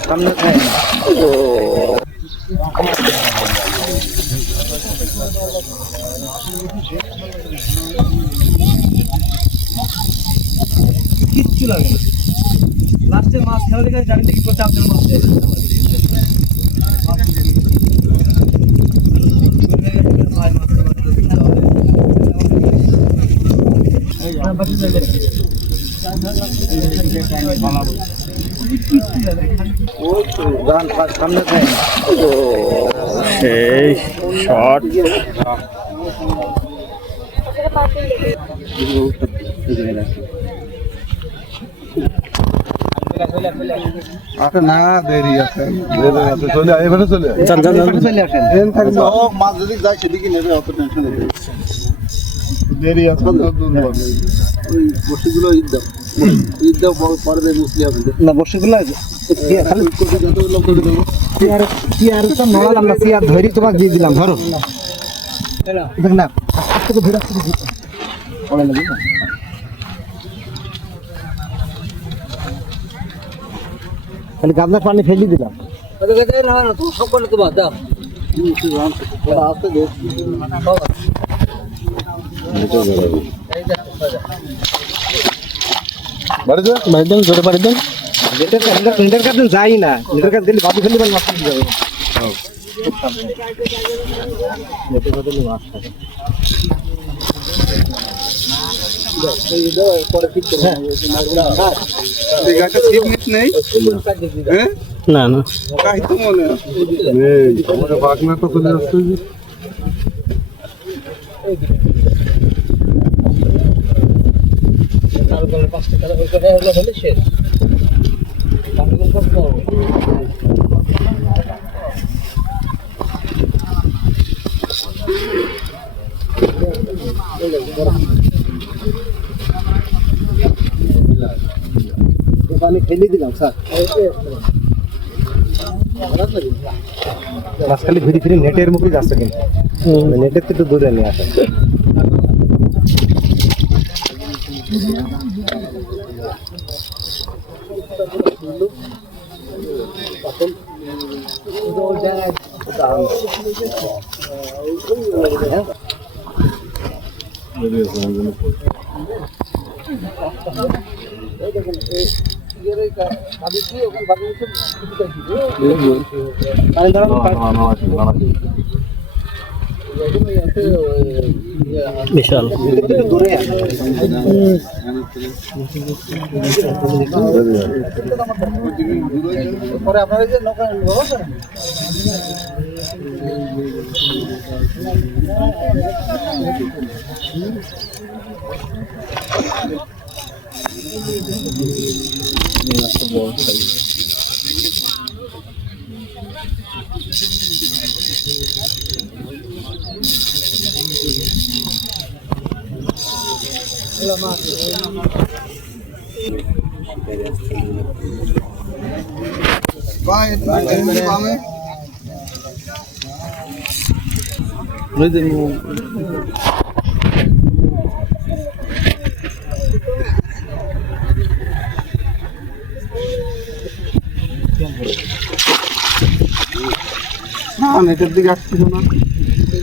সামনে কিচ্ছু লাগে না লাস্টে মাছ খেলা দেখে জানি কি করতে আপনার মাছ দিয়ে সেই শট আছে না দেরি আছে। দেরি আছে চলে আয় এবারে চলে চলে আসেন। মাছ যদি যায় সেদিকে নেবে অত টেনশন দেরি আছে তো দূর হবে। ওই বসিগুলো ঈদ দাও। ঈদ দাও পরে দেয় মুসলি হবে। না বসেগুলো খালি কোটি যত লোক চেয়ার চেয়ার তো নড়ালাম না চেয়ার ধরি তোমাকে দিয়ে দিলাম ধরো। দেখ না আজকে তো ধরে আসতে পড়ে লাগবে না খালি গাবলার পানি ফেলে দিলাম। আসতে বাড়ি যা বাড়ি দেন জোরে বাড়ি দেন কাছে যাই না নেটের কাছে দিলে বাবু ফেলে মাছ যাবে কাছে দিলে মাছ থাকে এই গাছটা ছিপ মিট নেই হ্যাঁ না না কাই তো মনে নেই আমাদের বাগনা তো চলে আসছে যে পানি ফেলে দিলাম স্যার। মাছ খালি ঘুরি ফিরে নেটের মুখে যাচ্ছে কিন্তু। নেটের থেকে দূরে নিয়ে আসে পানি দাঁড়ানো বিশাল। যে নৌকা ব্যবহার ভাই পামে না নেটের দিকে আসছিল না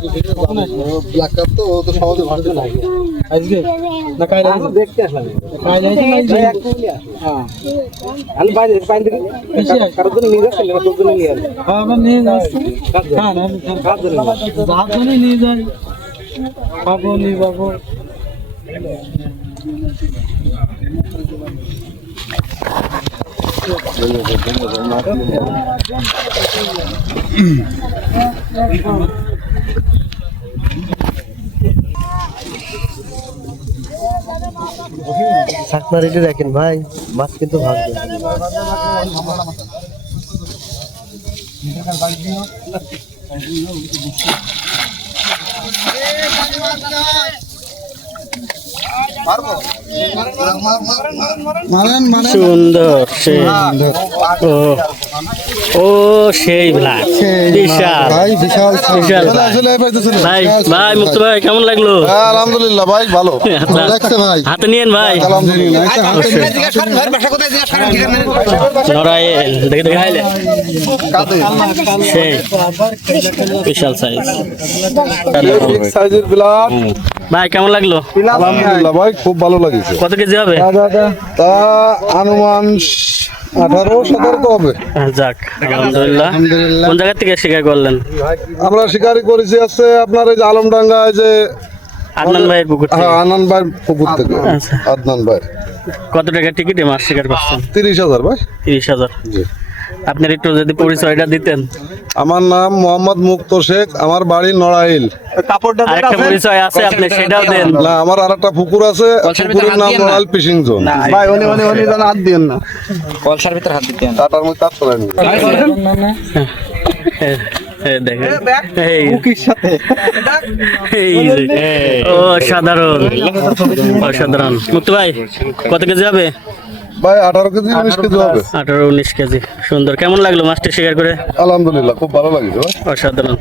ব্ল্যাক কাপ তো ও তো সহজে ভাঙতে না আজকে না কাই দেখতে আসলাম কাই যাইছি হ্যাঁ আমি বাইরে বাইরে দিকে কারোর জন্য নিয়ে যাচ্ছেন না তোর জন্য নিয়ে আসবেন আবার নিয়ে যাচ্ছি কার জন্য? হ্যাঁ আমি কার জন্য নিয়ে আসবেন? ভাবনি নিয়ে যাই খাব নি বাবু শাকনা রেডি রাখেন ভাই মাছ কিন্তু ভাগবে মারেন মানে সুন্দর সেই ও ও সেই ব্লাড বিশাল। ভাই বিশাল বিশাল ভাই। ভাই ভাই মুক্ত ভাই কেমন লাগল? আলহামদুলিল্লাহ ভাই ভালো। আচ্ছা, লাগছে ভাই। হাতে নিয়েন ভাই। আলহামদুলিল্লাহ নড়াইল দেখে দেখে সেই। বিশাল সাইজ সাইজের ব্লাড ভাই কেমন লাগল? আলহামদুলিল্লাহ ভাই খুব ভালো লাগছে। কত কেজি হবে? তা আনুমান আঠারো হবে। হ্যাঁ, যাক আলহামদুলিল্লাহ। কোন জায়গা থেকে শিকার করলেন? আমরা শিকারি করেছি আছে আপনার এই যে যে আদনান ভাইয়ের পুকুর হ্যাঁ পুকুর থেকে। আচ্ছা। আদনান ভাই। কত টাকা টিকিটে মাছ শিকার করছেন? তিরিশ হাজার ভাই। তিরিশ হাজার। জি। আপনার একটু যদি পরিচয়টা দিতেন। আমার নাম মোহাম্মদ মুক্ত শেখ আমার বাড়ি নড়াইল। আরেকটা পরিচয় আছে আপনি সেটাও দেন। না আমার আর পুকুর আছে পুকুরের নাম নড়াইল ফিশিং জোন ভাই উনি উনি উনি যেন হাত দিয়েন না। কলসার ভিতরে হাত দিতেন। টাটার মধ্যে কাজ করেন। এ, এ দেখেন এই। সাথে। এই যে। সাধারণ অসাধারণ। মুক্ত ভাই কত কেজি হবে? ভাই আঠারো কেজি উনিশ কেজি হবে। আঠারো উনিশ কেজি। সুন্দর। কেমন লাগল মাছটা? শিকার করে? আলহামদুলিল্লাহ খুব ভালো লাগছে অসাধারণ।